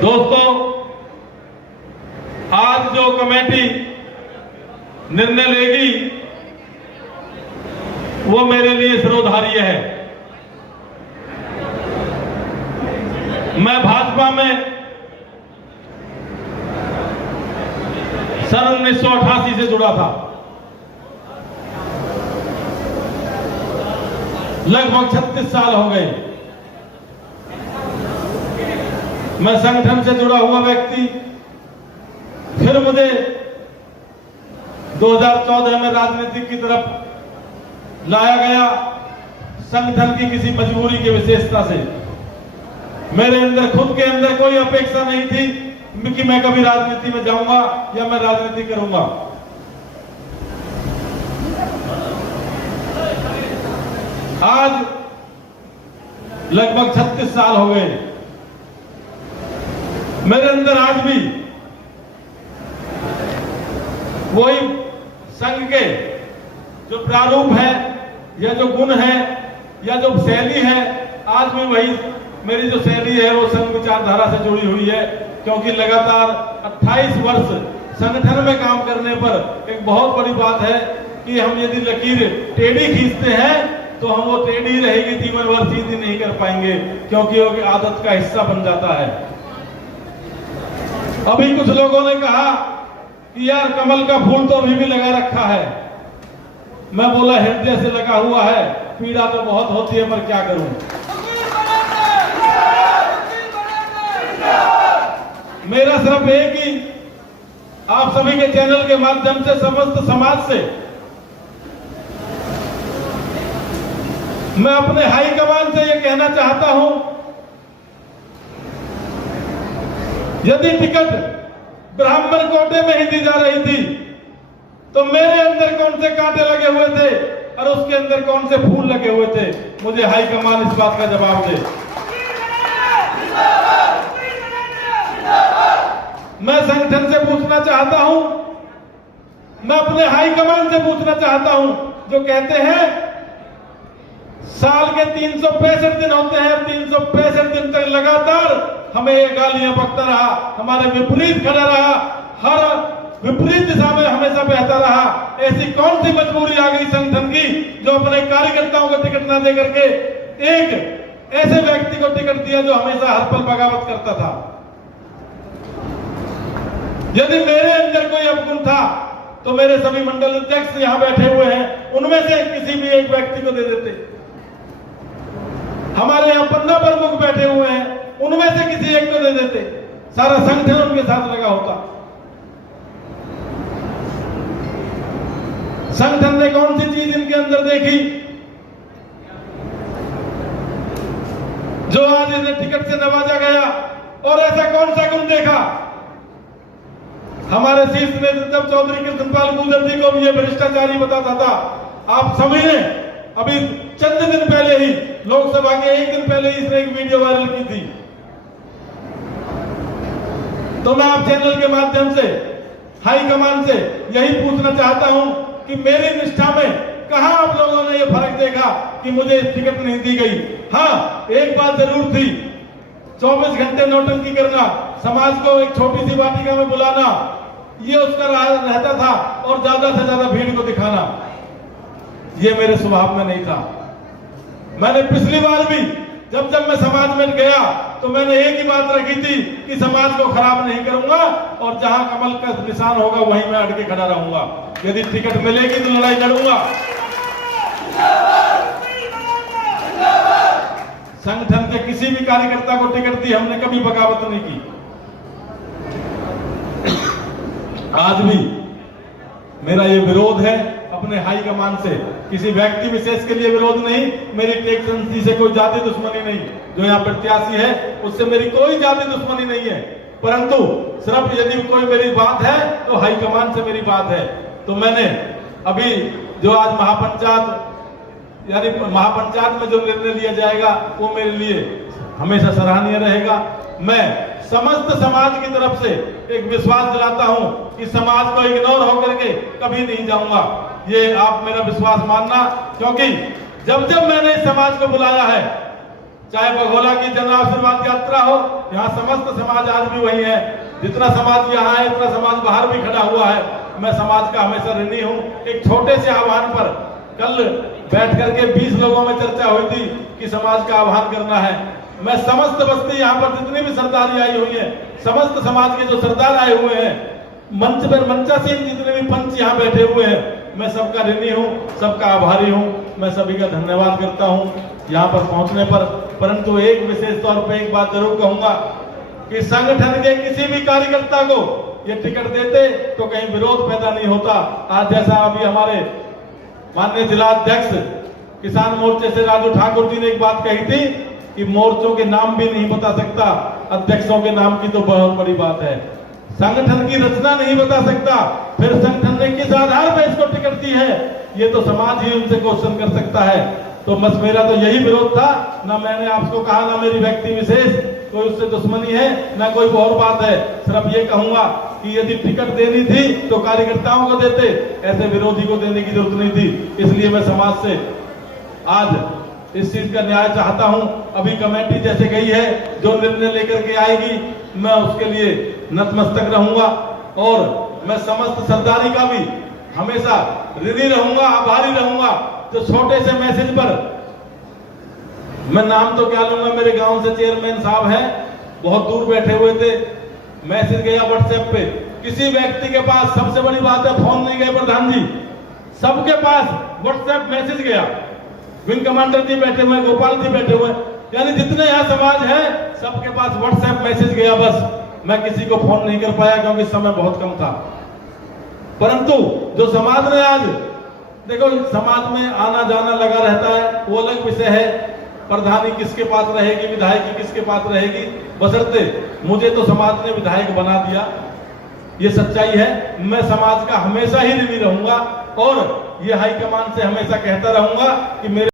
दोस्तों, आज जो कमेटी निर्णय लेगी वो मेरे लिए शिरोधार्य है। मैं भाजपा में सन 1988 से जुड़ा था। लगभग 36 साल हो गए। मैं संगठन से जुड़ा हुआ व्यक्ति। फिर मुझे 2014 में राजनीति की तरफ लाया गया, संगठन की किसी मजबूरी की विशेषता से। मेरे अंदर खुद के अंदर कोई अपेक्षा नहीं थी कि मैं कभी राजनीति में जाऊंगा या मैं राजनीति करूंगा। आज लगभग 36 साल हो गए। मेरे अंदर आज भी वही संघ के जो प्रारूप है या जो गुण है या जो शैली है, आज भी वही मेरी जो शैली है वो संघ विचारधारा से जुड़ी हुई है। क्योंकि लगातार 28 वर्ष संगठन में काम करने पर एक बहुत बड़ी बात है कि हम यदि लकीर टेढ़ी खींचते हैं तो हम वो टेढ़ी रहेगी, जीवन भर सीधी नहीं कर पाएंगे, क्योंकि वो आदत का हिस्सा बन जाता है। अभी कुछ लोगों ने कहा कि यार कमल का फूल तो अभी भी लगा रखा है। मैं बोला हृदय से लगा हुआ है, पीड़ा तो बहुत होती है, पर क्या करूं। मेरा सिर्फ एक ही आप सभी के चैनल के माध्यम से समस्त समाज से मैं अपने हाईकमान से यह कहना चाहता हूं, यदि टिकट ब्राह्मण कोटे में ही दी जा रही थी तो मेरे अंदर कौन से कांटे लगे हुए थे और उसके अंदर कौन से फूल लगे हुए थे? मुझे हाईकमान इस बात का जवाब दे। मैं संगठन से पूछना चाहता हूं, मैं अपने हाईकमान से पूछना चाहता हूं, जो कहते हैं साल के 365 दिन होते हैं, 365 दिन तक लगातार हमें ये गालियां बकता रहा, हमारे विपरीत खड़ा रहा, हर विपरीत दिशा में हमेशा बहता रहा। ऐसी कौन सी मजबूरी आ गई संगठन की जो अपने कार्यकर्ताओं को टिकट न दे करके एक ऐसे व्यक्ति को टिकट दिया जो हमेशा हर पल बगावत करता था? यदि मेरे अंदर कोई अवगुण था तो मेरे सभी मंडल अध्यक्ष यहां बैठे हुए हैं, उनमें से किसी भी एक व्यक्ति को दे देते। हमारे यहां 15 प्रमुख बैठे हुए हैं, उनमें से किसी एक को दे देते, सारा संगठन उनके साथ लगा होता। संगठन ने कौन सी चीज इनके अंदर देखी जो आज इन्हें टिकट से नवाजा गया? और ऐसा कौन सा गुण देखा? हमारे शीर्ष नेतृत्व चौधरी कृष्णपाल गुर्जर जी को भी ये भ्रष्टाचारी बताता था। आप सभी ने अभी चंद दिन पहले ही, लोकसभा के एक दिन पहले ही इसने एक वीडियो वायरल की थी। तो मैं आप चैनल के माध्यम से हाईकमान से यही पूछना चाहता हूं कि मेरी निष्ठा में कहां आप लोगों ने यह फर्क देखा कि मुझे टिकट नहीं दी गई? हाँ, एक बात जरूर थी, 24 घंटे नौटंकी करना, समाज को एक छोटी सी वाटिका में बुलाना, ये उसका रहता था, और ज्यादा से ज्यादा भीड़ को दिखाना, ये मेरे स्वभाव में नहीं था। मैंने पिछली बार भी जब मैं समाज में गया तो मैंने एक ही बात रखी थी कि समाज को खराब नहीं करूंगा और जहां कमल का निशान होगा वहीं मैं अड़के खड़ा रहूंगा। यदि टिकट मिलेगी तो लड़ाई लड़ूंगा। संगठन के किसी भी कार्यकर्ता को टिकट दी, हमने कभी बगावत नहीं की। आज भी मेरा ये विरोध है अपने हाईकमान से, किसी व्यक्ति विशेष के लिए विरोध नहीं, मेरी टेक संस्थि से कोई जाति दुश्मनी नहीं, जो यहाँ प्रत्याशी है उससे मेरी कोई जाति दुश्मनी नहीं है, परंतु सिर्फ यदि कोई मेरी बात है तो हाईकमान से मेरी बात है। तो मैंने अभी जो आज महापंचायत यानी महापंचायत में जो निर्णय लिया जाएगा वो मेरे लिए हमेशा सराहनीय रहेगा। मैं समस्त समाज की तरफ से एक विश्वास दिलाता हूं कि समाज को इग्नोर होकर के कभी नहीं जाऊंगा, ये आप मेरा विश्वास मानना। क्योंकि जब मैंने इस समाज को बुलाया है चाहे बघोला की जन आशीर्वाद यात्रा हो, यहाँ समस्त समाज आज भी वही है। जितना समाज यहाँ है इतना समाज बाहर भी खड़ा हुआ है। मैं समाज का हमेशा ऋणी हूँ। एक छोटे से आह्वान पर कल बैठ करके 20 लोगों में चर्चा हुई थी कि समाज का आह्वान करना है। मैं समस्त बस्ती यहाँ पर जितनी भी सरदारी आई हुई है, समस्त समाज के जो सरदार आए हुए हैं, मंच पर मंचासीन जितने भी पंच यहाँ बैठे हुए हैं, मैं सबका ऋणी हूँ, सबका आभारी हूँ। मैं सभी का धन्यवाद करता हूँ यहाँ पर पहुंचने पर। परंतु एक विशेष तौर पे एक बात जरूर कहूंगा कि संगठन के किसी भी कार्यकर्ता को ये टिकट देते तो कहीं विरोध पैदा नहीं होता। आज जैसा अभी हमारे माननीय जिला अध्यक्ष किसान मोर्चे से राजू ठाकुर जी ने एक बात कही थी कि मोर्चों के नाम भी नहीं बता सकता, अध्यक्षों के नाम की तो बहुत बड़ी बात है। संगठन की रचना नहीं बता सकता, फिर संगठन ने किस आधार पर इसको टिकट दी है, ये तो समाज ही उनसे क्वेश्चन कर सकता है। तो बस मेरा तो यही विरोध था। ना मैंने आपको कहा, ना मेरी व्यक्ति विशेष कोई उससे दुश्मनी है, ना कोई और बात है। सिर्फ ये कहूंगा कि यदि टिकट देनी थी तो कार्यकर्ताओं को देते, ऐसे विरोधी को देने की जरूरत नहीं थी। इसलिए मैं समाज से आज इस चीज का न्याय चाहता हूं। अभी कमेटी जैसे गई है, जो निर्णय लेकर के आएगी मैं उसके लिए नतमस्तक रहूंगा और मैं समस्त सरदारी का भी हमेशा ऋणी रहूंगा, आभारी रहूंगा। तो छोटे से मैसेज पर मैं नाम तो क्या लूंगा, मेरे गांव से चेयरमैन साहब हैं, बहुत दूर बैठे हुए थे, मैसेज गया व्हाट्सएप पे, किसी व्यक्ति के पास, सबसे बड़ी बात है फोन नहीं गए प्रधान जी, सबके पास व्हाट्सएप मैसेज गया। विंग कमांडर जी बैठे हुए, गोपाल जी बैठे हुए, यानी जितने यहाँ समाज है सबके पास व्हाट्सएप मैसेज गया। बस मैं किसी को फोन नहीं कर पाया क्योंकि समय बहुत कम था। परंतु जो समाज ने आज देखो, समाज में आना जाना लगा रहता है, वो अलग विषय है। प्रधानी किसके पास रहेगी, विधायकी किसके पास रहेगी, बशर्ते मुझे तो समाज ने विधायक बना दिया, ये सच्चाई है। मैं समाज का हमेशा ही ऋणी रहूंगा और ये हाईकमान से हमेशा कहता रहूंगा कि मेरे